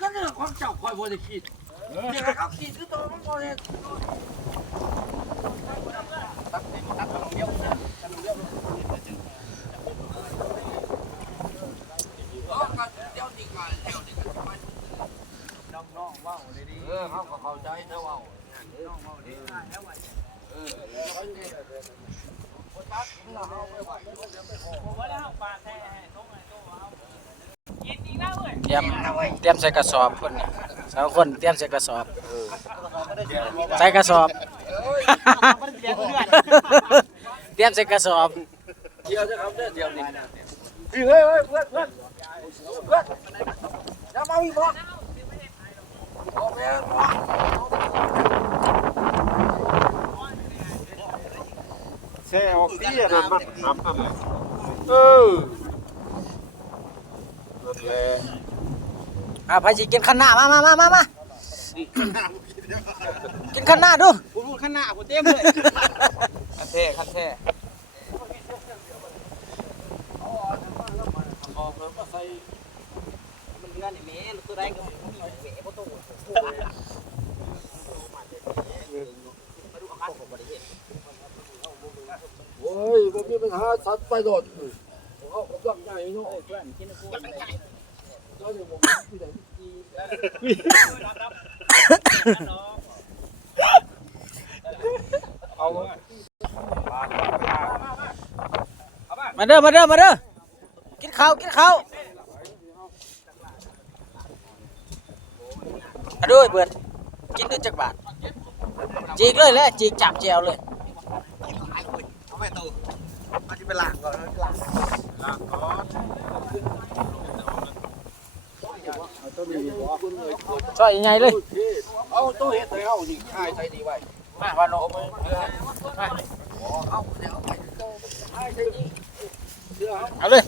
ก็เรื่องของเจ้าคอยบริคิดเดี๋ยวเขาคิดคือตัวมันบริเว้าดีเออเขาก็เข้าใจนะว่าเตรียมเตรียมใส่กระสอบคนนี่สองคนเตรียมใส่กระสอบใส่กระสอบเตรียมใส่กระสอบเดี๋ยวจะทำได้เดี๋ยวนี้เฮ้ยเฮ้ยเพื่อนเพื่อนเพื่อนจะมาวิ่งบอเคบ่ แช่ออกที่อันนั้นมันทำนั่นแหละเออนั่นแหละอ่าไปสิกินข้าวหน้ามามามามามากินข้าวหน้าดูผมพูดข้างหน้าผมเต็มเลย คันแท้คันแท้ มันเงินนี่แม่ตัวใดก็มีแหวบ่ตู้ โอ้ยผมมีปัญหาสัตว์ไปโดดเขาก็ต้องใหญ่เนาะแล้วเดี๋ยวผมที่ไหนมาเด้อมาเด้อมาเด้อกินข้าวกินข้าว อะด้วยเบิดกินด้วยจักบาทจีกเลยแหละจีกจับแจวเลยเอาแม่ตู้มาสิไปล้างก่อนล้างล้างก่อนช่วยยังไงเลยเอาตัวเห็ดให้เอาสิใช่ใจดีไว้มาวันโนมาเอาเดี๋ยวไปโตใช่ใจดีเดี๋ยวเอาเอาเลย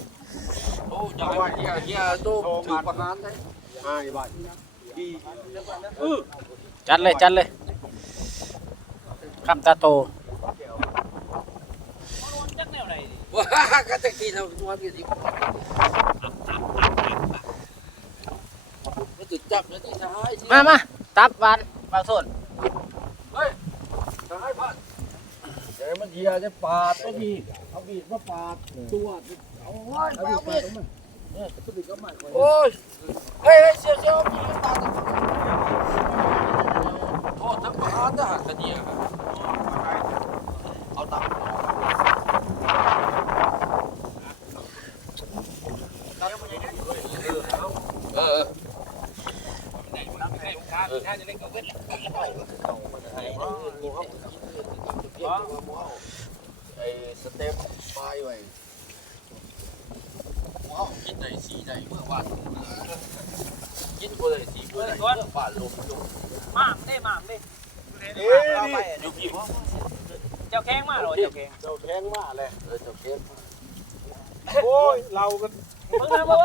โอ้ยว่าเฮียเฮียโตถือประหารได้ให้บาทดี จัดเลยจัดเลยคำตาโตว้าก็จะกินเอาตัวพี่สิมันจะจับแล้วที่ท้ายสิมามาตับหวานบางส่วนท้ายพันเดี๋ยวมันเฮียจะปาดก็มีเอาบีดมาปาดตัวเอาไว้เอาบีดโอ้ยเฮ้ยเสียวเสียวมีตาโทษทั้งประหารทหารคดีเอาตังเออ ไอ้ สเต็ปปลายไว้ว้าวกินได้สีได้เมื่อวานกินบ่ได้สีบ่ได้เมื่อวานลมลมมากได้มากได้เอ๊ะนี่อยู่พี่บ่เจ้าแข้งมาเหรอเจ้าแข้งเจ้าแทงมาแหละเออเจ้าเก็บโอ้ยเราก็เพิ่งมาบ่